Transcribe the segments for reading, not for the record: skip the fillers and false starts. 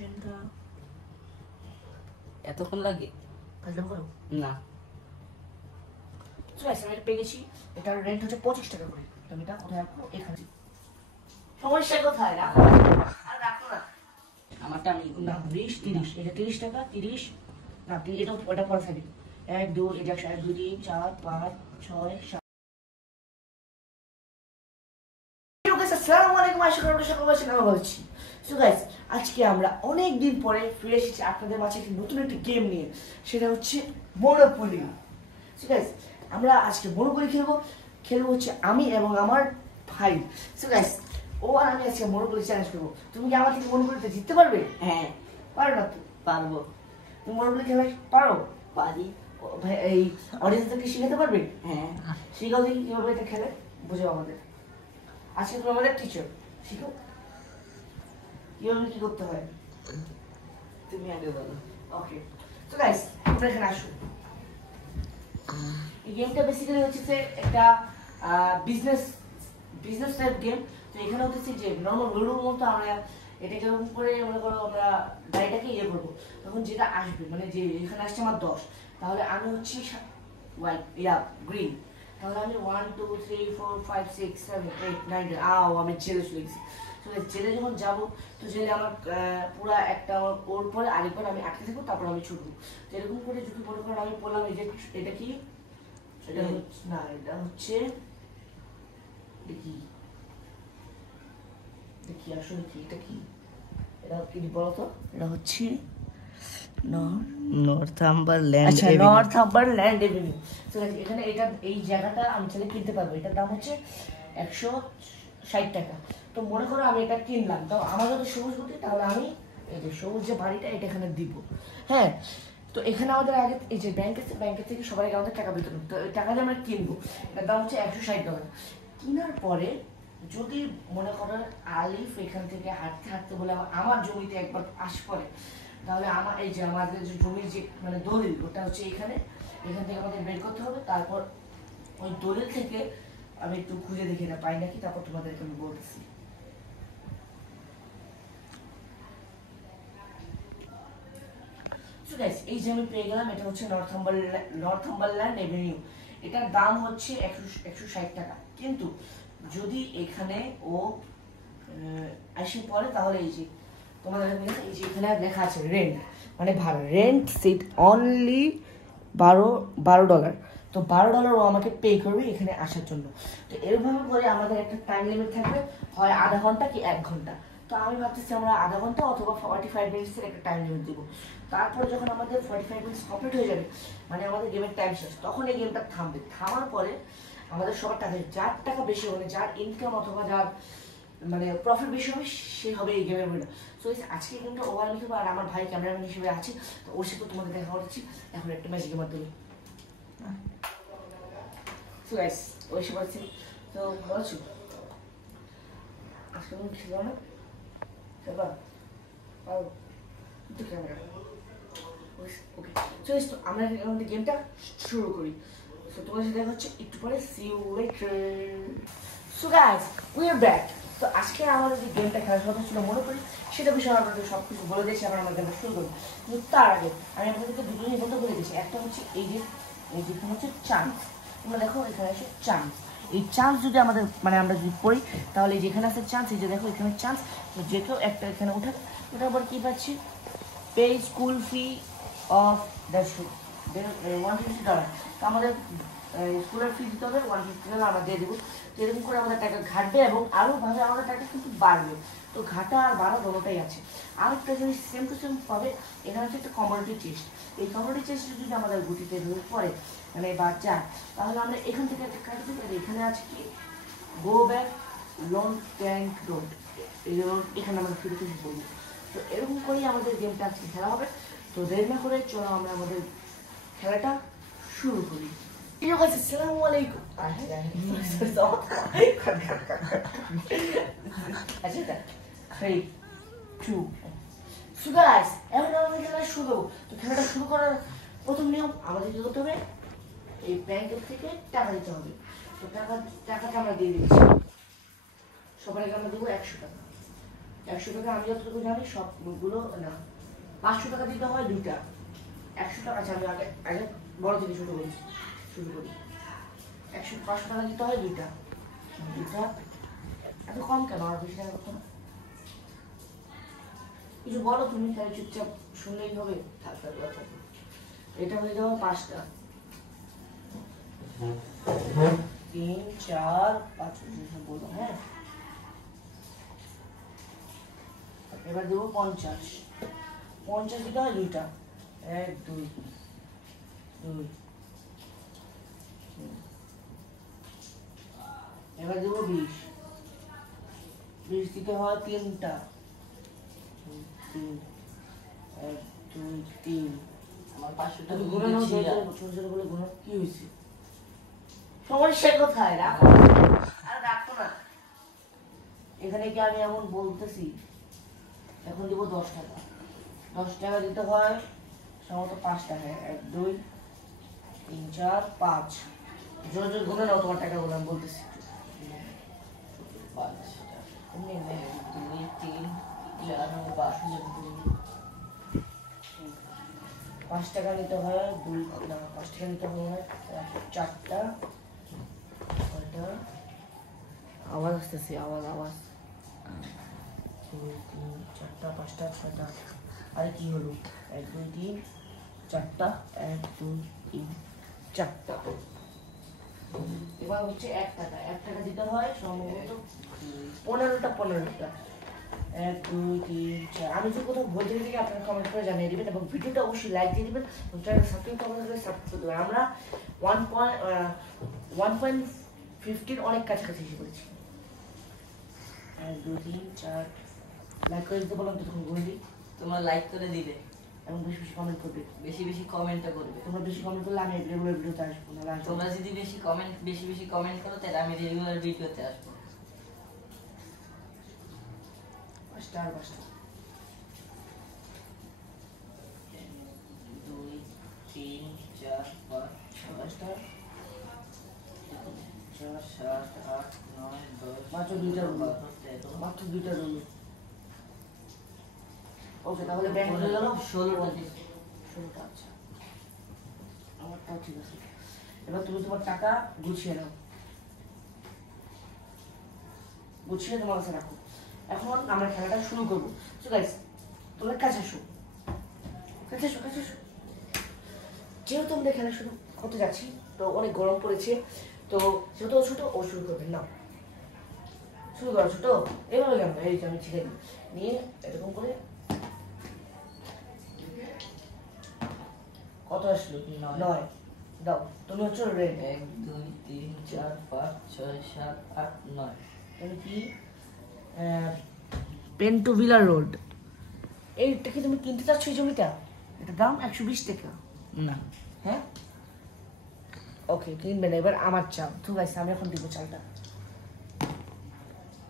মেশিনটা এতক্ষণ লাগে ফাজলাম করো না। তো গাইস আমি এটা পেয়ে গেছি। এটার রেন্ট হচ্ছে 25 টাকা করে। তুমি এটা কোথায় রাখো? এখানে। সমস্যা কোথায়? রাখো আর রাখো না। আমারটা আমি না 20 30 এটা 30 টাকা 30 না এটা ওটা পরে থাকবে 1 2 এটা 1 2 3 4 5 6 7। আসসালামু আলাইকুম, আশা করি আপনারা সকলে ভালো আছেন। আমি বলছি সো গাইস আজকে আমরা অনেক দিন পরে ফিরে এসেছি আপনাদের মাঝে একটি নতুন একটি গেম নিয়ে, সেটা হচ্ছে মনোপলি। সো গাইস আমরা আজকে মনোপলি খেলবো হচ্ছে আমি এবং আমার ভাই। সো গাইস ও আর আমি আজকে মনোপলি চ্যালেঞ্জ করবো। তুমি কি আমার থেকে মনোপলিতে জিততে পারবে? হ্যাঁ পারো না? পারবো। তুমি মনোপলি খেলা পারো? পারি। ভাই এই অডিয়েন্সদেরকে শিখাতে পারবে? হ্যাঁ শিখাও দেখি কিভাবে এটা খেলে, বুঝাও আমাদের। আজকে তুমি আমাদের টিচার, শিখো কিভাবে কি করতে হয়। তুমি আগে বলো। ওকে তো গাইস তোমরা এখানে আসো। এই গেমটা বেসিক্যালি হচ্ছে যে একটা বিজনেস টাইপ গেম। তো এখানে হচ্ছে যে নর্মাল লুডোর মতো আমরা এটাকে এরকম করে মনে করো আমরা গাড়িটাকে ইয়ে করবো, তখন যেটা আসবে মানে যে এখানে আসছে আমার 10, তাহলে আমি হচ্ছি হোয়াইট গ্রিন, তাহলে আমি 1 2 3 4 5 6 7 8 9 আমি জেলে চলে গেছি। তো জেলে যখন যাবো তো জেলে আমার পুরো একটা ওর পরে আরেকবার আমি আটকে থাকবো, তারপর আমি ছুটবো। তো এরকম করে যদি মনে করেন আমি বললাম এই যে এটা কি, এটা হচ্ছে না, এটা হচ্ছে দেখি আসলে কি, এটা কি, এটা কি বলো তো? এটা হচ্ছে নর্থাম্বারল্যান্ড। আচ্ছা নর্থাম্বারল্যান্ড এভিনিউ। তো এখানে এটা এই জায়গাটা আমি চাইলে কিনতে পারবো। এটার দাম হচ্ছে 160 টাকা। তো মনে করো আমি এটা কিনলাম, তো আমার যদি সবুজ গুটি, তাহলে আমি এই যে সবুজ যে বাড়িটা এটা এখানে দিব। হ্যাঁ তো এখানে আমাদের আগে এই যে ব্যাংকের থেকে সবাই আমাদের টাকা বেতন, তো ওই টাকা দিয়ে আমরা কিনবো। এটার দাম হচ্ছে 160 টাকা। কেনার পরে যদি মনে করো আলিফ এখান থেকে হাঁটতে হাঁটতে বলে আমার জমিতে একবার আসে পড়ে, তাহলে আমার এই যে আমাদের যে জমির যে মানে দলিল, ওটা হচ্ছে এখান থেকে আমাদের বের করতে হবে। তারপর ওই দলিল থেকে আমি একটু খুঁজে দেখি না পাই নাকি, তারপর তোমাদেরকে আমি বলতেছি। এই যে আমি পেয়ে গেলাম, এটা হচ্ছে নর্থাম্বারল্যান্ড এভিনিউ। এটার দাম হচ্ছে 160 টাকা। কিন্তু যদি এখানে ও আসে পড়ে, তাহলে এই যে তোমাদের এই যে এখানে লেখা আছে রেন্ট, মানে ভাড়া, রেন্ট সিট অনলি $12। তো $12 ও আমাকে পে করবে এখানে আসার জন্য। তো এরকম করে আমাদের একটা টাইম লিমিট থাকবে, হয় আধা ঘন্টা কি 1 ঘন্টা। তো আমি ভাবতেছি আমরা আধা ঘন্টা অথবা 45 মিনিটসের একটা টাইম লিমিট দিব। তারপরে যখন আমাদের 45 মিনিটস কমপ্লিট হয়ে যাবে, মানে আমাদের গেমের টাইম শেষ, তখন এই গেমটা থামবে। থামার পরে আমাদের সবার টাকা, যার টাকা বেশি হবে, যার ইনকাম অথবা যার মানে প্রফিট বেশি হবে, সে হবে এই গেমের উইনার। সো আজকে এই গেমটা ওভার লিখবো, আর আমার ভাই ক্যামেরাম্যান হিসেবে আছে, তো ওর সাথে তোমাদের দেখা করছি এখন একটা ম্যাজিকের মাধ্যমে। সো গাইস ওই সব আছে। তো বলছো আজকে তুমি খেলো না, খেলবা পারো তো ক্যামেরা। ওকে তো আমরা আমাদের গেমটা শুরু করি। সো তোমার সাথে দেখা হচ্ছে একটু পরে। See you later. So guys we are back. তো আজকে আমাদের যে গেমটা খেলার কথা ছিল মনে করি, সেটা বিষয়ে আপনাদের সব কিছু বলে দিয়েছি। আবার আমরা গেমটা শুরু করি, কিন্তু তার আগে আমি আপনাদেরকে দুটো নিবন্ধ বলে দিয়েছি। একটা হচ্ছে এই যেখানে হচ্ছে চান্স, তোমরা দেখো এখানে আছে চান্স। এই চান্স যদি আমাদের মানে আমরা যদি পড়ি, তাহলে যেখানে আছে চান্স, এই যে দেখো এখানে চান্স, তো যে কেউ একটা এখানে ওঠার পর কি পাচ্ছি, পে স্কুল ফি অফ $150। তো আমাদের স্কুলের ফি দিতে হবে $150, আমরা দিয়ে দেবো। তো এরকম করে আমাদের টাকা ঘাটবে এবং আরও ভাবে আমাদের টাকা কিন্তু বাড়বে। তো ঘাটা আর বাড়া দুটোটাই আছে। আর একটা জিনিস সেম টু সেম পাবে, এখানে হচ্ছে একটা কমোডিটি চেস্ট। এই কমোডিটি চেস্ট যদি আমাদের গুটিতে ধরে পড়ে মানে বা যায়, তাহলে আমরা এখান থেকে একটা কাটতে পারি। এখানে আছে কি, go back loan tank road, এখানে আমরা ফিরতে বলবো। তো এরকম করেই আমাদের গেমটা আজকে খেলা হবে। তো দেরি না করে চলো আমরা আমাদের খেলাটা শুরু করি। আসসালামু আলাইকুম। আচ্ছা 3 2 সো গাইস এখন আমাদের খেলা শুরু। তো খেলাটা শুরু করার প্রথম নিয়ম, আমাদের কি করতে হবে, এই ব্যাংকের থেকে টাকা দিতে হবে। তো টাকাটা আমরা দিয়ে দিচ্ছি, সবাইকে আমরা দেবো 100 টাকা। 100 টাকা আমি যতটুকু জানি সবগুলো না, 500 টাকা দিতে হয় দুইটা। 100 টাকা আছে, আমি আগে আগে বড় থেকে শুরু করি 500 টাকা দিতে হয় দুইটা। এত কম কেন? আর বেশি টাকা কত না? কিছু বলো তুমি, তাহলে চুপচাপ শুনলেই হবে। এটা হয়ে যাবো 5টা, 3 4 5 বলবো। হ্যাঁ, এবার দেবো 50 দিতে হয় দুইটা। 1 2 2। এবার দেবো 20 দিতে হয় তিনটা। 1 2 3। আমার 500 টাকা গুণে নাও, দিচ্ছি আর। ছোট ছোট করে গুণো। কি হয়েছে? সমস্যা কোথায়? রাখো, আর রাখো না। এখানে কি আমি এমন বলতেছি? এখন দিব 10 টাকা। 10 টাকা দিতে হয় সম্ভবত 5 টাকা। 1 2 3 4 5। জোর জোর গুণে নাও তোমার টাকাগুলো, আমি বলতেছি। 5 এমনি এমনি। 2 3 4 5 5 টাকা নিতে হয় 5 টাকা নিতে হয় 4টা। আওয়াজ আসতেছে, আওয়াজ 2 3 4টা 5টা 6টা। আরে কি হলো? 1 2 3 4টা। 1 2 3 4টা। এবার হচ্ছে 1 টাকা। 1 টাকা দিতে হয় সম্ভবত 15টা। 1 2 3 4। আমি যদি কোথাও ভুল থেকে আপনারা কমেন্ট করে জানিয়ে দিবেন এবং ভিডিওটা অবশ্যই লাইক দিয়ে দিবেন এবং চ্যানেল সাবস্ক্রাইব করে সাবস্ক্রাইব করবেন। আমরা 1.15 অনেক কাছাকাছি এসে পড়েছি। 1 2 3 4। লাইক করে দিতে বললাম তো, তখন বলে দিই। তোমরা লাইক করে দিবে এবং বেশি বেশি কমেন্ট করবে। বেশি বেশি কমেন্টও করবে তোমরা বেশি কমেন্ট করলে আমি রেগুলার ভিডিওতে আসবো না। তোমরা যদি বেশি বেশি কমেন্ট করো তাহলে আমি রেগুলার ভিডিওতে আসবো 5টা আর 5টা। 2 3 4 5 5টা 6 7 8 9 10 মাত্র 2টা রইল। মাত্র 2টা রইল। ওকে, তাহলে ব্যাংক হয়ে গেল 16টা দিচ্ছি। 16টা। আচ্ছা, আমারটাও ঠিক আছে। এবার তুমি তোমার টাকা গুছিয়ে নাও, গুছিয়ে তোমার কাছে রাখো। এখন আমরা খেলাটা শুরু করবো। সো গাইস, তোমরা কাছে আসো। যেহেতু আমরা খেলা শুরু করতে যাচ্ছি, তো অনেক গরম পড়েছে, তো যেহেতু ও ছোট, ও শুরু করবেন না। শুরু করো ছোট। এভাবে কেন? এই যে আমি ছেড়ে দিই, নিয়ে এরকম করে। কত আসলো? 9। দাও, তুমি হচ্ছে রেড। 1 2 3 4 5 6 7 8 9। তুমি কি পেন টু ভিলার রোড, এইটা কি তুমি কিনতে চাচ্ছ? এই জমিটা, এটা দাম 120 টাকা। না, হ্যাঁ, ওকে, কিনবে না। এবার আমার চাল। ঠিক আছে, আমি এখন দিব চালটা।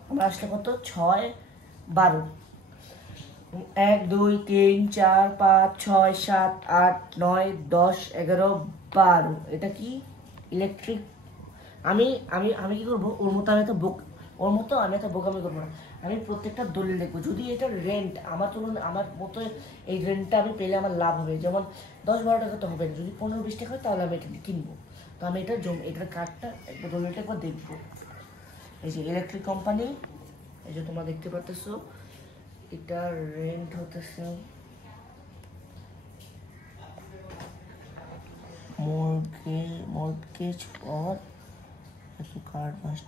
আমার আসলে কত? 6 12। 1 2 3 4 5 6 7 8 9 10 11 12। এটা কি? ইলেকট্রিক। আমি আমি আমি কি করবো? ওর মতো আমি এত বোকামি করবো না। আমি প্রত্যেকটা দলিল দেখবো। যদি এটা রেন্ট আমার আমার মতো এই রেন্টটা আমি পেলে আমার লাভ হবে। যেমন 10-12 টাকা তো হবে না, যদি 15-20 টাকা হয় তাহলে আমি এটা কিনবো। তো আমি এটার কার্ডটা একবার দলিলটা একবার দেখবো। এই যে ইলেকট্রিক কোম্পানি, এই যে তোমরা দেখতে পাচ্ছ, এটা রেন্ট হতেছে মর্টগেজ और card must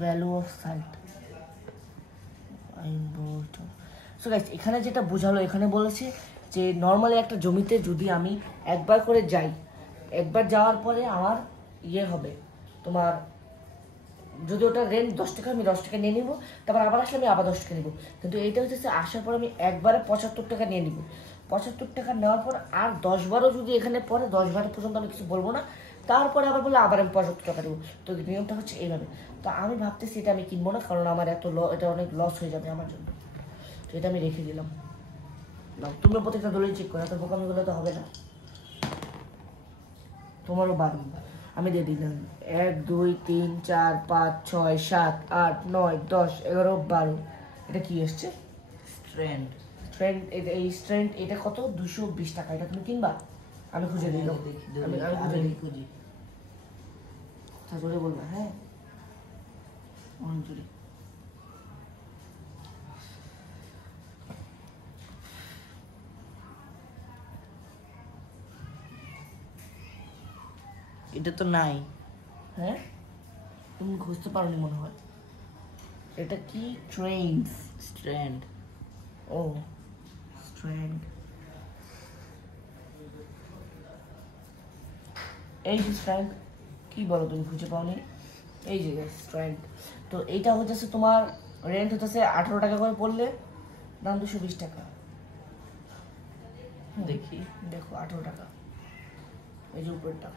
value of sight. So guys, এখানে যেটা বোঝালো, এখানে বলেছে যে নর্মালি একটা জমিতে যদি আমি একবার করে যাই, একবার যাওয়ার পরে আমার হবে তোমার, যদি ওটা রেন্ট 10 টাকা, আমি 10 টাকা নিয়ে নিবো, তারপর আবার আসলে আমি আবার 10 টাকা নিবো। কিন্তু এইটা হচ্ছে আসার পর আমি একবারে 75 টাকা নিয়ে নিবো। 75 টাকা নেওয়ার পর আর 10-12 যদি এখানে পরে 10-12 পর্যন্ত আমি কিছু বলবো না, তারপরে আবার বলে আবার আমি 75 টাকা দেবো। তো নিয়মটা হচ্ছে এইভাবে। তো আমি ভাবতেছি এটা আমি কিনবো না, কারণ আমার এটা অনেক লস হয়ে যাবে আমার জন্য। তো এটা আমি রেখে দিলাম। না, তুমি প্রত্যেকটা দলিল চেক করো, এত বোকামিগুলো তো হবে না। তোমারও বাড়ি। আমি দিয়ে দিলাম 1 2 3 4 5 6 7 8 9 10 11 12। এটা কি আসছে? স্ট্র্যান্ড। স্ট্রেন্ড। এই স্ট্রেন্ড এটা কত? 220 টাকা। এটা তুমি কিনবা? আমি খুঁজে দিলাম। আমি খুঁজি। জোরে বলবা, হ্যাঁ অনেক জোরে। এটা তো নাই। হ্যাঁ তুমি খুঁজতে পারোনি মনে হয়। এটা কি? ট্রেন্ডস। স্ট্র্যান্ড। ও স্ট্র্যান্ড। এই যে স্ট্র্যান্ড, কি বলো তুমি খুঁজে পাওনি? এই যে স্ট্র্যান্ড। তো এইটা হচ্ছে তোমার রেন্ট হচ্ছে 18 টাকা করে পড়লে, দাম 220 টাকা। দেখি। দেখো 18 টাকা, এই যে উপরেরটা।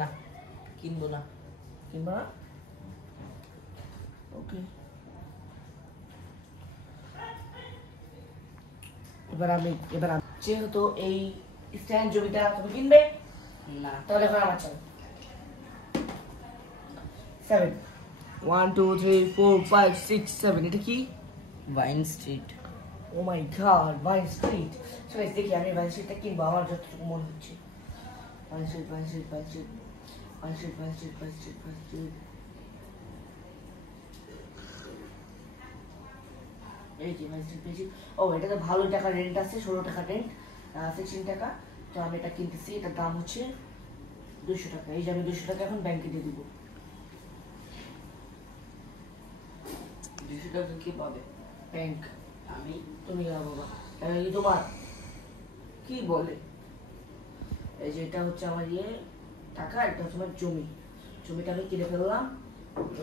না, কিনবো না। কিংবা ওকে, এবার আমি যেহেতু এই স্ট্যান্ড জমিটা তুমি কিনবে না। তাহলে এখন আমার চাই 7 1 2 3 4 5 6 7। এটা কি? Vine Street. Oh my god, Vine Street. So guys দেখি আমি ভাইন স্ট্রিটটা কিনবো আমার যতটুকু মনে হচ্ছে। Vine Street Vine Street Vine Street Vine Street Vine Street Vine Street Vine Street. এই যে ভাইন স্ট্রিট পেয়েছি। ও এটাতে ভালো টাকা রেন্ট আছে, 16 টাকা রেন্ট, 16 টাকা। তো আমি এটা কিনতেছি, এটার দাম হচ্ছে 200 টাকা। এই যে আমি 200 টাকা এখন ব্যাংকে দিয়ে দিব। 200 টাকা কি পাবে? ব্যাংক। আমি। তুমি না বাবা, এই তোমার কি বলে, এই যে এটা হচ্ছে আমার ইয়ে টাকা, এটা হচ্ছে আমার জমি। জমিটা আমি কিনে ফেললাম।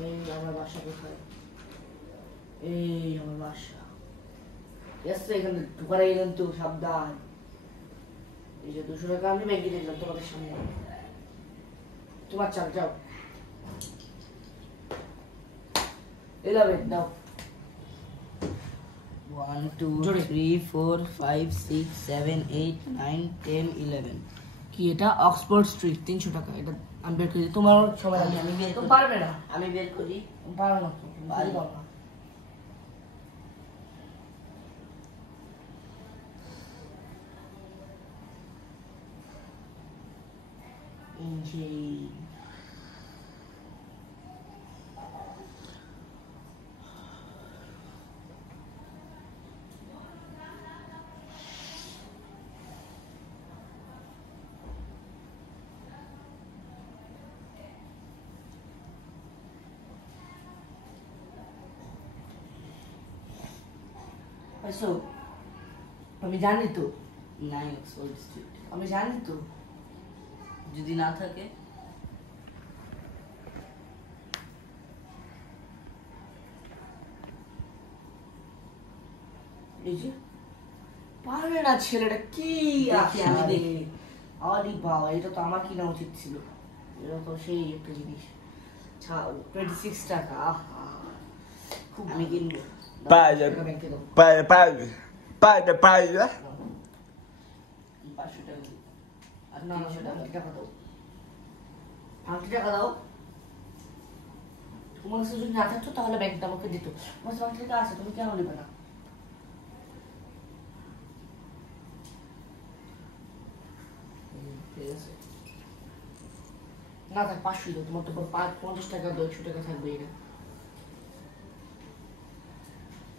এই আমার বাসা কোথায়? এই আমার বাসা। এসছে এখানে ঢুকার আগে কিন্তু সাবধান। এই যে 200 টাকা আমি ব্যাংকে দিয়ে দিলাম তোমাদের সামনে। তোমার চাল যাও, 11 দাও। 1 2 জোরে। 3 4 5 6 7 8 9 10 11। কি এটা? অক্সফোর্ড স্ট্রিট, 300 টাকা। এটা আমি বের করে দিই, তোমার সময় লাগে। আমি বের তুমি করি। পারবে না। আমি বের করি। পারো না তো, তুমি পারি। পারো না। ইঞ্জিন। পাইছো? আমি জানি তো, নাই অক্সফোর্ড স্ট্রিট। আমি জানি তো। যদি না থাকে? এই যে পারবে না ছেলেটা, কি দেখি, আমি আরে, দেখি। আরে বাবা, এটা তো আমার কিনা উচিত ছিল। এটা তো সেই একটা জিনিস। 26 টাকা। আহা, খুব আমি কিনবো। Paga, টাকা ব্যাংকে দাও। paga, paga, paga, paga. 500 টাকা দিই। আর না না, 300 টাকা। 50 টাকা দাও, 50 টাকা দাও। তোমার কাছে যদি না থাকতো তাহলে ব্যাংকটা আমাকে দিত। তোমার কাছে 50 টাকা আছে, তুমি কেন নেবে না? ঠিক আছে। না থাক 500 দাও, তোমার তো 50 টাকা 100 টাকা থাকবে। এটা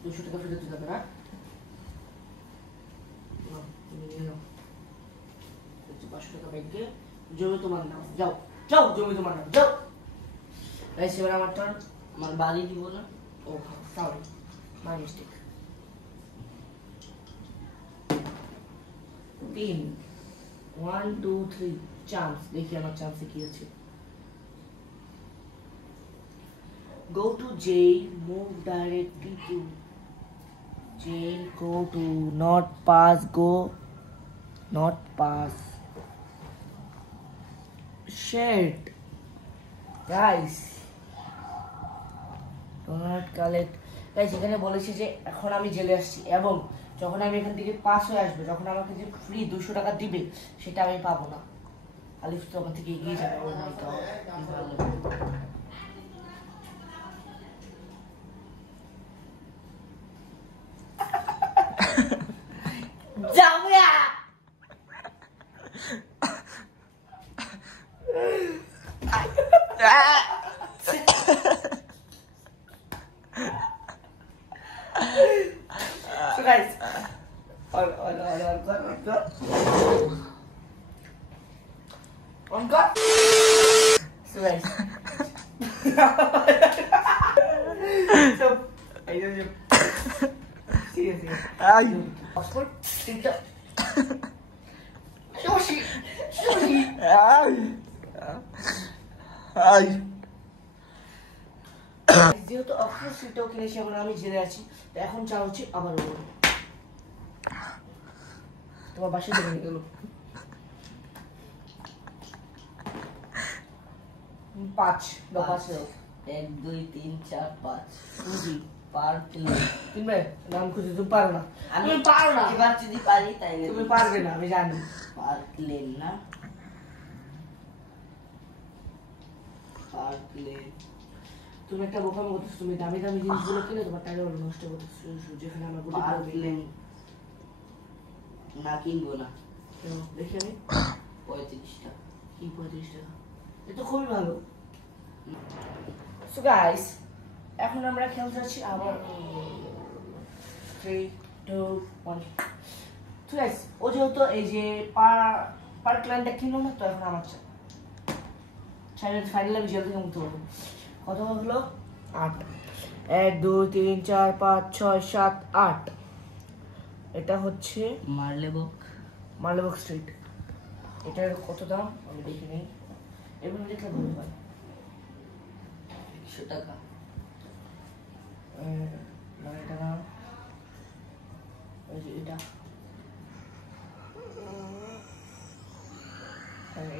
200 টাকা ফেরত দিতে হবে না? নাও, তুমি নিয়ে নাও। এই যে 500 টাকা ব্যাংকে, জমি তোমার নাও, যাও যাও, জমি তোমার নাও, যাও। এই সেবার আমার টার্ন। আমার বাড়ি দিব না। ও সরি, মাই মিস্টেক। 3 1 2 3 চান্স। দেখি আমার চান্সে কি আছে। Go to jail, move directly to jail, go to not pass, go not pass. Shit, guys, do not collect. Guys, এখানে বলেছে যে এখন আমি জেলে আসছি এবং যখন আমি এখান থেকে পাস হয়ে আসবে, যখন আমাকে যে ফ্রি 200 টাকা দিবে সেটা আমি পাবো না। আলিফ তো আমার থেকে এগিয়ে যাবে। ও মাই গড, ভালো। Jamia So guys, on God. So guys, so I just seriously. Ay. Oxford, Tinta. Shoshi. Ay. Ay. যেহেতু অক্সফোর্ড সিটটাও কিনেছি এখন আমি জেনে আছি, তো এখন চা হচ্ছে আবার তোমার বাসায় চলে গেল 5 1 2 3 4 5 তুমি পার প্লেন। কিনবে নাম খুঁজে তুমি পারো না, আমি তুমি পারো না, এবার যদি পারি তাইলে তুমি পারবে না আমি জানি। পার প্লেন না, পার প্লেন। তুমি একটা বোকামি করতেছো, তুমি দামি দামি জিনিসগুলো কিনে তোমার টাকা নষ্ট করতেছো, যেখানে আমার গুলি পার করবে। প্লেন না, কিনবো না। কেন? দেখি আমি 35 টাকা। কি 35 টাকা, এটা খুবই ভালো। সো গাইস, এখন আমরা খেলতে যাচ্ছি আবার 3 2 1। তো গাইস, ও যেহেতু এই যে পার ক্লাইনটা কিনো না, তো এখন আমার ফাইনাল আমি জেল থেকে মুক্ত হবো। কত হলো? 8 1 2 3 4 5 6 7 8। এটা হচ্ছে মার্লেবক স্ট্রিট। এটার কত দাম আমি দেখি নেই, এগুলো দেখলে ভালো হয়। 100 টাকা। এটা দাম এটা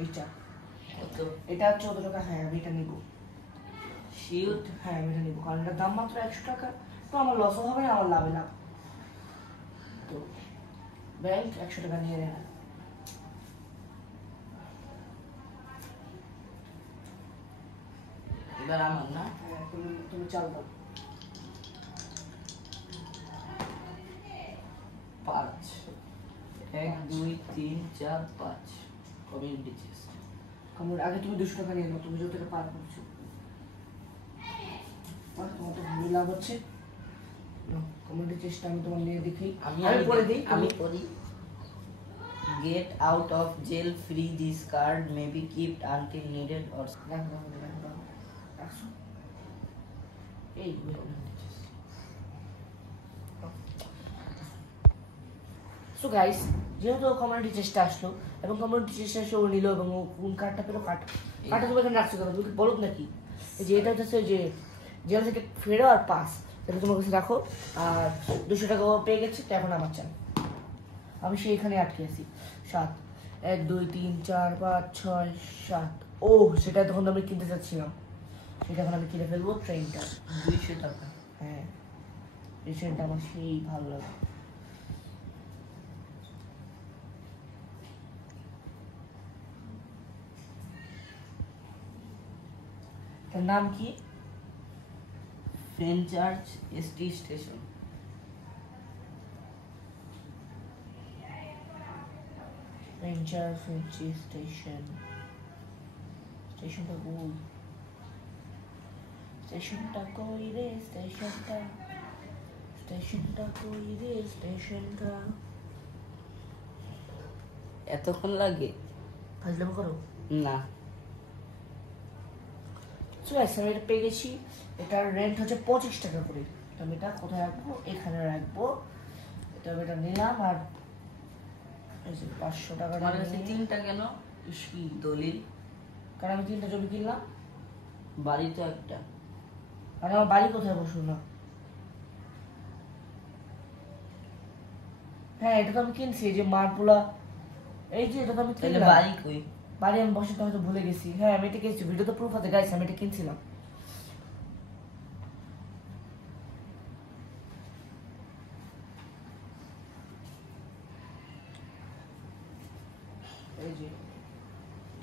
এইটা কত? এটা 14 টাকা। হ্যাঁ আমি এটা নিবো, শিওর? হ্যাঁ আমি এটা নিবো, কারণ এটার দাম মাত্র 100 টাকা। তো আমার লসও হবে না, আমার লাভে লাভ। তো ব্যাংক 100 টাকা নিয়ে নেয়। এবার আমার না, তুমি চাল দাও। 5 1 2 3 4 5 কমিউনিটি চেস্ট। কারণ আগে তুমি 200 টাকা নিয়ে নাও, তুমি যত টাকা পার করছো। তোমার তো ভালো লাভ হচ্ছে। কমিউনিটি চেষ্টা আমি তোমার নিয়ে দেখি, আমি পরে দিই। আমি পড়ি। Get out of jail free. This card may be kept until needed or এই সো গাইস, যেহেতু কমিউনিটি চেষ্টা আসলো এবং কমিউনিটি চেষ্টা এসে ও নিল এবং ও কোন কার্ডটা পেলো, কার্ডটা তুমি এখানে রাখছো কেন? তুমি বলো নাকি যে এটা হচ্ছে যে জেল থেকে ফেরো আর পাস, এটা তোমার কাছে রাখো। আর 200 টাকা ও পেয়ে গেছে, তো এখন আমার চান। আমি সেইখানে আটকে আছি। 7 1 2 3 4 5 6 7। ও সেটা তখন আমি কিনতে চাচ্ছিলাম, সেটা এখন আমি কিনে ফেলবো। ট্রেনটা 200 টাকা। হ্যাঁ, এই ট্রেনটা আমার সেই ভালো লাগে। তার নাম কি? Fenchurch ST station. ভেঞ্চার ফেঞ্চি স্টেশন। স্টেশনটা কই? স্টেশনটা কই রে? স্টেশনটা কই রে? স্টেশনটা এতক্ষণ লাগে? ফাজলামো করো না। চলে আসছে, আমি এটা পেয়ে গেছি। এটার রেন্ট হচ্ছে 25 টাকা করে। তো আমি এটা কোথায় রাখবো? এখানে রাখবো। এটা আমি এটা নিলাম। আর এই যে 500 টাকা আমার কাছে 3টা কেন? ইসকি, দলিল। কারণ আমি 3টা জমি কিনলাম। বাড়ি তো একটা। আর আমার বাড়ি কোথায় বসুন না? হ্যাঁ, এটা তো আমি কিনছি, এই যে মাঠগুলা, এই যে এটা তো আমি তাহলে কিনলাম। বাড়ি কই? বাড়ি আমি বসে তো হয়তো ভুলে গেছি। হ্যাঁ আমি এটা কিনছি, ভিডিও তো প্রুফ আছে গাইস, আমি এটা কিনছিলাম।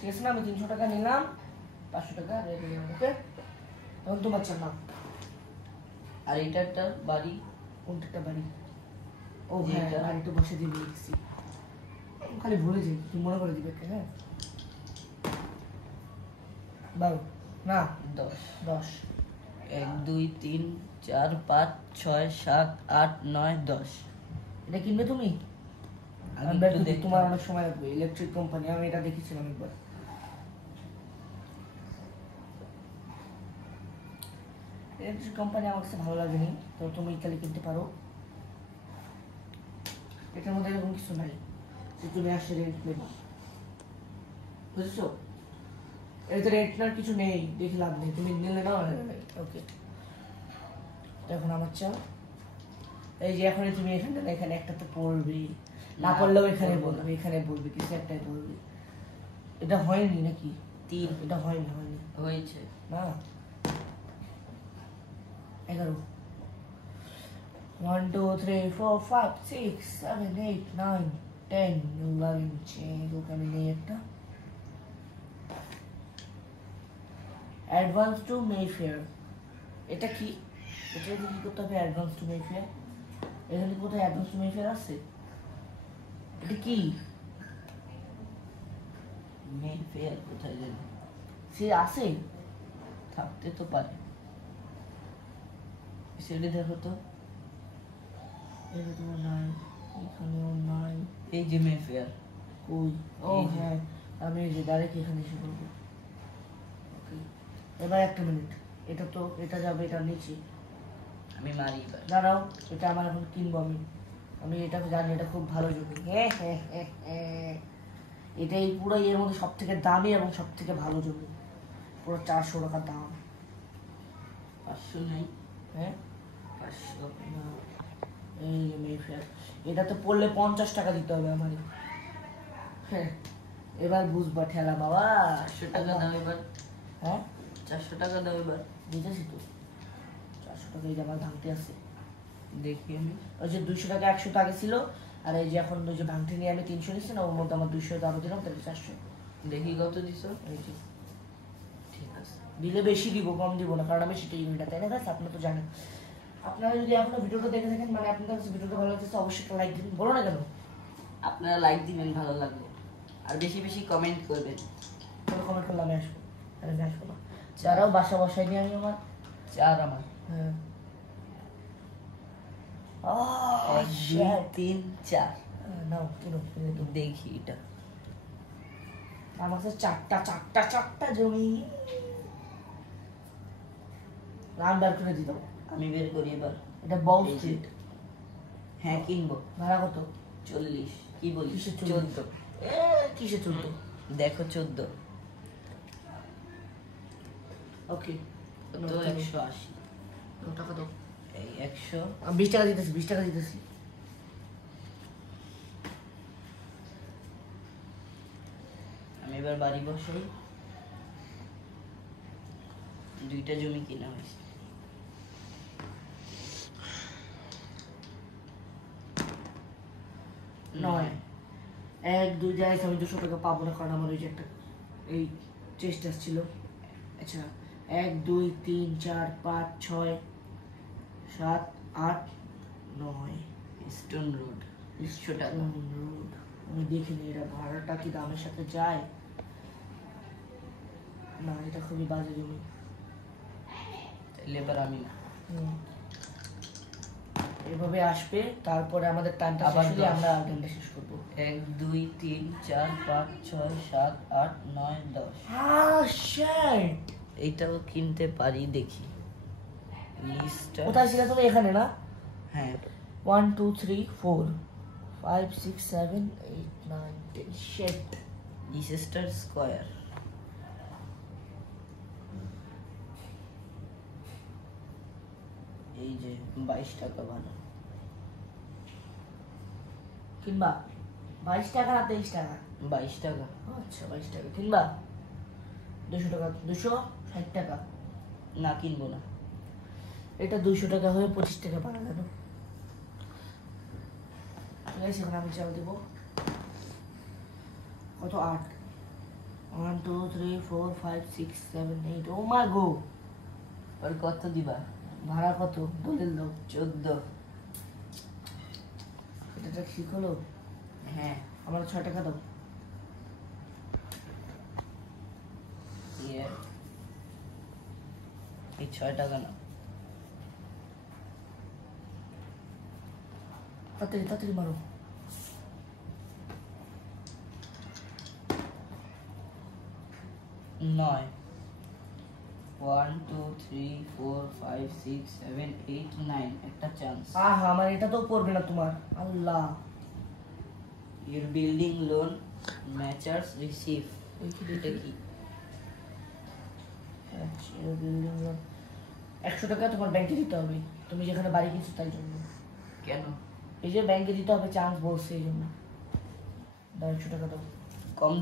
ঠিক আছে না? আমি 300 টাকা নিলাম, 500 টাকা রেখে দিলাম। ওকে, এখন তোমার নাম। আর এটা একটা বাড়ি, কোনটা বাড়ি? ও যে হ্যাঁ, এটা? বাড়িটা বসে দিয়ে লিখছি, খালি ভুলে যাই, তুমি মনে করে দিবে। হ্যাঁ, 12 না 10 10। 1 2 3 4 5 6 7 8 9 10। এটা কিনবে তুমি? আমি আমি একটু দেখি, দেখতাম। তোমার অনেক সময় লাগবে। ইলেকট্রিক কোম্পানি, আমি এটা দেখেছিলাম একবার। ইলেকট্রিক কোম্পানি আমার কাছে ভালো লাগেনি, তো তুমি ইতালি কিনতে পারো। এটার মধ্যে এরকম কিছু নাই যে তুমি আসলে রেন্ট নেবে, বুঝেছো? এতে রেন্ট নেওয়ার কিছু নেই, দেখে লাভ নেই, তুমি নিলে নাও। ওকে, এখন আমার চাও এই যে এখনই তুমি এখানে না, এখানে একটা তো পড়বে, না না, পড়লেও এখানে পড়বো না। বলবে, এখানে বলবে, কিছু একটাই বলবে। এটা হয়নি নাকি? 3 এটা হয়নি, হয়নি হয়েছে। না। 11 1 2 3 4 5 6 7 8 9 10 11 12 আমি নেই একটা। অ্যাডভান্স টু মেফেয়ার, এটা কি? এটা কি করতে হবে? অ্যাডভান্স টু মেফেয়ার, এখানে কোথায় অ্যাডভান্স টু মেফেয়ার আছে? এটা কি? মেন ফেয়ার কোথায় যাবে? সে আছে? থাকতে তো পারে। সেটা দেখো তো, এটা তোমার নাই, এখানেও নাই। এই যে মে ফেয়ার। ওই, ও এই যে। হ্যাঁ, আমি এই যে ডাইরেক্ট এখানে এসে করবো। ওকে, এবার একটা মিনিট, এটা তো, এটা যাবে এটা নিচে। আমি মারি এবার। দাঁড়াও, এটা আমার এখন কিনবো আমি। আমি এটা জানি, এটা খুব ভালো জমি। এটাই পুরো এর মধ্যে সব থেকে দামি এবং সব থেকে ভালো জমি, পুরো 400 টাকা দাম। 500 নেই? হ্যাঁ, 500 না, এই যে মেফেয়ার, এটাতে পড়লে 50 টাকা দিতে হবে আমারই। হ্যাঁ, এবার বুঝবা ঠেলা বাবা। 400 টাকা দাও এবার। হ্যাঁ, 400 টাকা দাও এবার। বুঝেছি তো, 400 টাকা এই যে আমার ভাঙতে আছে। দেখি আমি। ওই যে 200 টাকা 100 টাকা ছিল, আর এই যে এখন ওই যে ভাঙতে নিয়ে আমি 300 নিচ্ছি না, ওর মধ্যে আমার 200 দাম দিলাম, তাহলে 400। দেখি কত দিছো। এই যে ঠিক আছে। দিলে বেশি দিব, কম দিব না, কারণ আমি সেটা ইউনিটটা, তাই না গাছ? আপনারা তো জানেন। আপনারা যদি এখনো ভিডিওটা দেখে থাকেন, মানে আপনাদের কাছে ভিডিওটা ভালো লাগছে, অবশ্যই একটা লাইক দিন, বলো না কেন? আপনারা লাইক দিবেন ভালো লাগলে, আর বেশি বেশি কমেন্ট করবেন। তবে কমেন্ট করলে আমি আসবো, আর আমি আসবো না, যারাও বাসা বসাই নিয়ে আমি আমার। 4 আমার। হ্যাঁ, 1 2 3 4। নাও কিনো, কিনে দাও। দেখি এটা। আমার কাছে চারটা জমি, নাম বার করে দিতাম। আমি বের করি এবার। এটা বউ এই যে। স্ট্রিট, হ্যাঁ কিনবো। ভাড়া কত? 40। কি বলিস? কিসের 14। কিসে চলতো? দেখো 14। ওকে, তো 180। টাকা দাও। এই 100। আমি 20 টাকা দিতেছি, 20 টাকা দিতেছি। আমি এবার বাড়ি বসাই। 2টা জমি কিনা হয়েছে। নয়, 1 2 যাই, আমি 200 টাকা পাবো না, কারণ আমার ওই যে একটা এই চেস্ট ছিল। আচ্ছা, 1 2 3 4 5 6 7 8 9। স্টোন রোড 100 টাকা। রোড, আমি দেখিনি এটা ভাড়াটা কি দামের সাথে যায় না, এটা খুবই বাজে জমি। তাহলে এবার আমি এভাবে আসবে, তারপরে আমাদের টাইমটা আবার শেষ হলে 10। আমরা গেমটা শেষ করবো। 1 2 3 4 5 6 7 8 9 10। শিট, এইটাও কিনতে পারি দেখি। লিস্টটা কোথায় ছিল তুমি? এখানে না? হ্যাঁ 1 2 3 4 5 6 7 8 9 10। Shit, Leicester Square. এই যে 22 টাকা ভালো। কিনবা? 22 টাকা না 23 টাকা? 22 টাকা। আচ্ছা, 22 টাকা কিনবা। 200 টাকা, 260 টাকা। না কিনবো না। এটা 200 টাকা হয়ে 25 টাকা পাওয়া গেল। ঠিক আছে, এখন আমি চাল দেবো কত? 8। 1 2 3 4 5 6 7 8 ও মা গো ওর কত দিবা? ভাড়া কত দলিল দাও 14। এটা ঠিক হলো হ্যাঁ আমার 6 টাকা দাও ইয়ে এই 6 টাকা না। তাড়াতাড়ি তাড়াতাড়ি মারো 9 1 2 3 4 5 6 7 8 9 একটা চান্স। আহা আমার এটা তো পড়বে না তোমার আল্লাহ Your building loan matures receive. এটা কি? 100 টাকা তোমার ব্যাংকে দিতে হবে তুমি যেখানে বাড়ি কিনছো তাই জন্য কেন? এই যে ব্যাংকে দিতে হবে চান্স বলছে এই জন্য দাও 100 টাকা দাও কম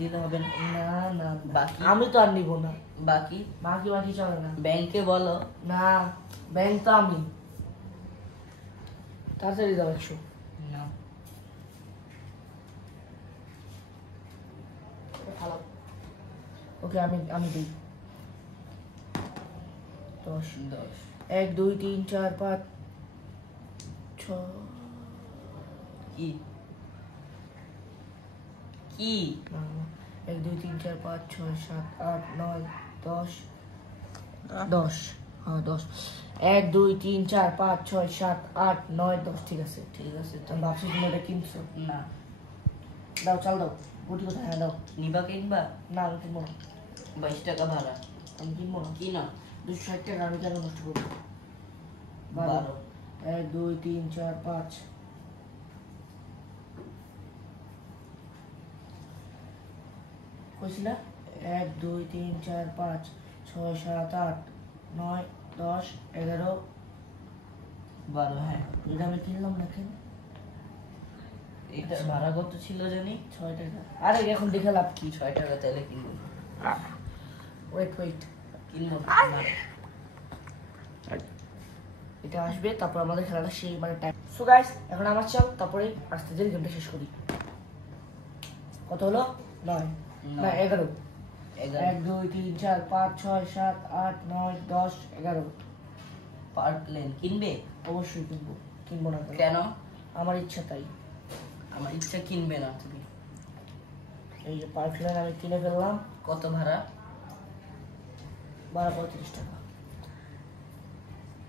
দিলে হবে না? না না বাকি? আমি তো আর নিব না বাকি বাকি বাকি চলে না ব্যাংকে বলো। না ব্যাংক তো আমি তাড়াতাড়ি দাও 100 না ভালো ওকে আমি আমি দিই 10 10 1 2 3 4 5 6 কি কি? 1 2 3 4 5 6 7 8 9 10 10 হ্যাঁ 10 1 2 3 4 5 6 7 8 9 10 ঠিক আছে ঠিক আছে তো। আমি ভাবছি তুমি এটা কিনছো না দাও চাল দাও গুটি কোথায় হ্যাঁ দাও নিবা কিনবা? না আমি কিনবো না 22 টাকা ভাড়া। আমি কিনবো না কি না? 260 টাকা আমি কেন নষ্ট করবো 12 1 2 3 4 5 কইছি না 1 2 3 4 5 6 7 8 9 10 11 12 হ্যাঁ। এটা আমি কিনলাম না কেন এটা ভাড়া কত ছিল জানি? 6 টাকা আরে এখন দেখে লাভ কি 6 টাকা তাহলে কিনবো। ওয়েট ওয়েট কিনবো না। এটা আসবে তারপর আমাদের খেলাটা সেই মানে টাইম সো গাইস এখন আমার চাল তারপরে আস্তে ধীরে গেমটা শেষ করি কত হলো 9 না 11 11 1 2 3 4 5 6 7 8 9 10 11 পার্ক লেন কিনবে? অবশ্যই কিনবো কিনবো না কেন? কেন? আমার ইচ্ছা তাই আমার ইচ্ছা কিনবে না তুমি। এই যে পার্ক লাইন আমি কিনে ফেললাম কত ভাড়া? 12-35 টাকা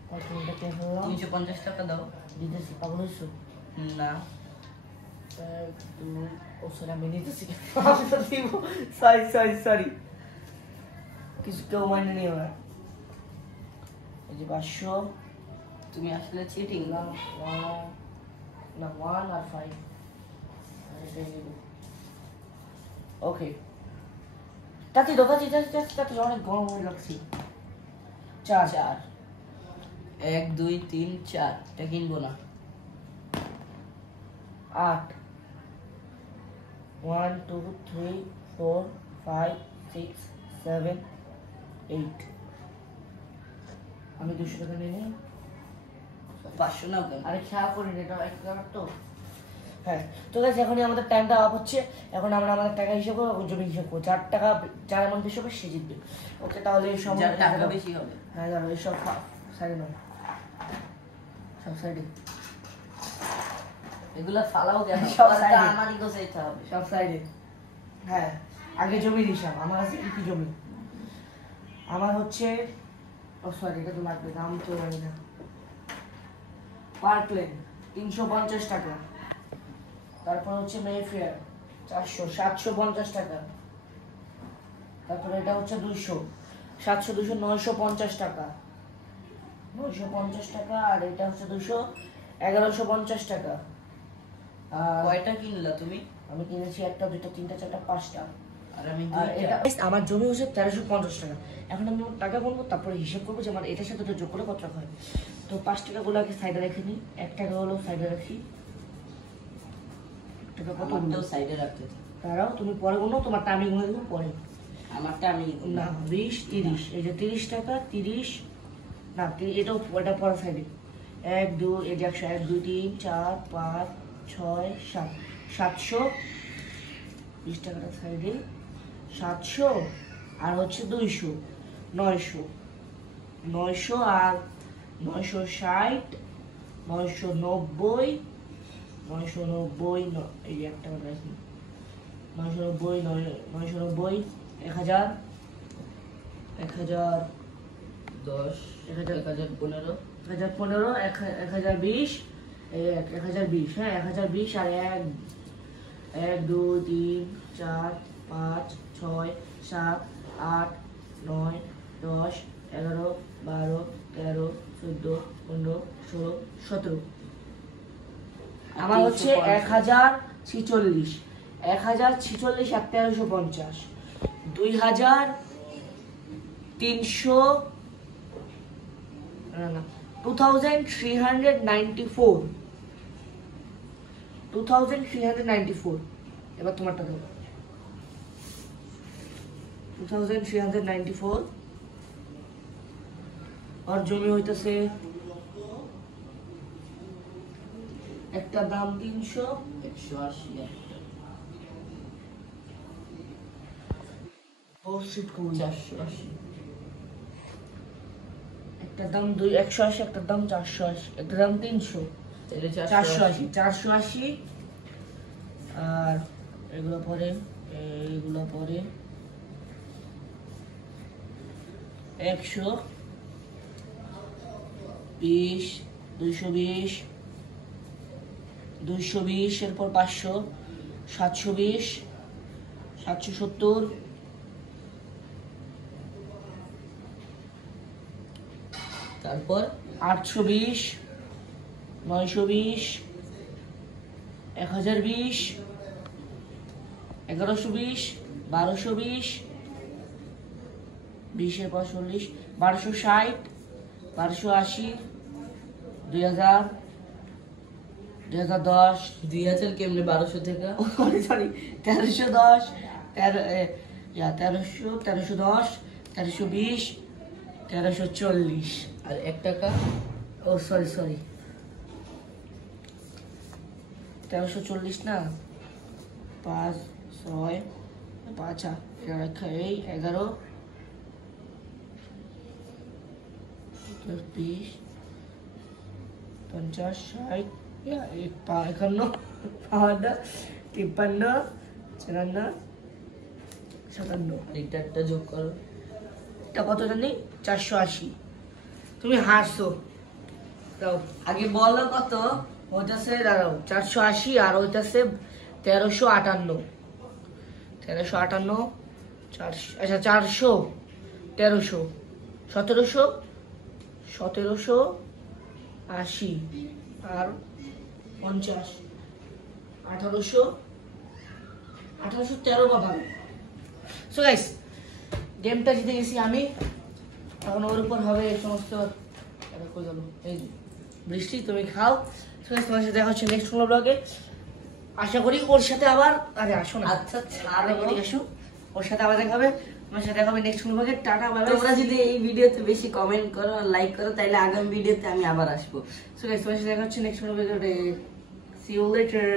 পার্ক লাইনটা কিনে ফেললাম 350 টাকা দাও। দিতেছি পাগল হয়েছো না 1 2 ও সরি আমি নিতেছি আমি তো দিব সরি সরি সরি কিছু কেউ মানে নিও না এই যে 500 তুমি আসলে চিটিং। না 1 আর 5 ওকে তাতে অনেক গরম হয়ে লাগছে 4 4 1 2 3 4 এটা কিনবো না। 8 1 2 3 4 5 6 7 8 আমি 200 টাকা নিয়ে নিই 500 নাও কেন? আরে খেয়াল করি না এটা এক টাকা তো হ্যাঁ তো গাইস এখনই আমাদের টাইমটা আপ হচ্ছে এখন আমরা আমাদের টাকা হিসাব করবো জমি হিসাব করবো 4 টাকা 4 এমন বেশি হবে সে জিতবে ওকে তাহলে এই সময় যার টাকা বেশি হবে। হ্যাঁ দাঁড়াও এইসব সাইডে নয় সব সাইডে এগুলা ফালাও কেন? সব পরে তো side এ। আমারই গোছাইতে হবে। সব সাইডে হ্যাঁ আগে জমির হিসাব আমার আছে কি জমি আমার হচ্ছে ও সরি এটা তো লাগবে দাম তো জানি না পার্ক লেন 350 টাকা তারপর হচ্ছে মেফেয়ার 400 750 টাকা তারপর এটা হচ্ছে 200 700 200 950 টাকা 950 টাকা আর এটা হচ্ছে 200 1150 টাকা আর কয়টা কিনলা তুমি? আমি কিনেছি একটা দুইটা তিনটা চারটা পাঁচটা আর আমি আর দুইটা। এটা আমার জমি হচ্ছে 1350 টাকা এখন আমি আমার টাকা গুনবো তারপরে হিসাব করবো যে আমার এটার সাথে যোগ করে কত টাকা হয় তো 5 টাকাগুলো আগে সাইডে রেখে নিই 1 টাকা হলো সাইডে রাখি টাকা কত আমারটাও সাইডে রাখতে থাক। তারাও তুমি পরে গুনো তোমারটা আমি গুনে দেবো পরে আমারটা আমি না 20 30 এই যে 30 টাকা 30 না এটাও এটা পরে সাইডে 1 2 এই যে 100 1 2 3 4 5 6 7 700 20 টাকাটা সাইডে 700 আর হচ্ছে 200, 900, 900 আর 960, 990, 990, এই একটা রাখি, 990, 990, 1000, 1000, 10, 1015, 1015, 1020, 1020, হ্যাঁ 1020 আর 1 2 3 4 5 6 7 8 9 10 11 12 13 14 15 16 17, আমার হচ্ছে 1046, 1046 আর 1350, 2394, না 2394, 2394, এবার তোমারটা দেবো 2394, আর জমি হইতেছে একটা দাম 300, 180, বসিত কই 480, একটা দাম 180, একটা দাম 480, একটা দাম 300, তাহলে 480, 480, আর এগুলো পরে 120, 220, 220, এরপর 500, 720, 770, তারপর 820, 920, 1020, 1120, 1220, 20 এর পর 40, 1260, 1280, 2000, 2010, 2000 কেমনে 1200 থেকে? সরি 1310, 1300, 1310, 1320, 1340, আর 1 টাকা? ও সরি 1340 না, 5 6 5 এই 11 20 50 60, 51 52 53 57, লিটারটা যোগ করো। এটা কত জানি 480, তুমি হারছো, দাও আগে বলো কত? ওইটাছে দাঁড়াও 480 আর ওইটাছে 1358, 1358, 400, আচ্ছা 400, 1300, 1780 আর 50, 1813 বা ভালো। সো গাইস, গেমটা জিতে গেছি আমি, এখন ওর উপর হবে এই সমস্ত। এটা কই গেল? এই যে বৃষ্টি, তুমি খাও। সো গাইস, তোমার সাথে দেখা হচ্ছে নেক্সট কোনো ব্লগে। আশা করি ওর সাথে আবার, আরে আসো না, আচ্ছা আরে এদিকে আসো, ওর সাথে আবার দেখা হবে, তোমার সাথে দেখা হবে নেক্সট কোনো ব্লগে। Tata, bye bye. তোমরা যদি এই ভিডিওতে বেশি কমেন্ট করো আর লাইক করো তাহলে আগামী ভিডিওতে আমি আবার আসবো। সো গাইস, তোমার সাথে দেখা হচ্ছে নেক্সট কোনো ব্লগে। See you letter.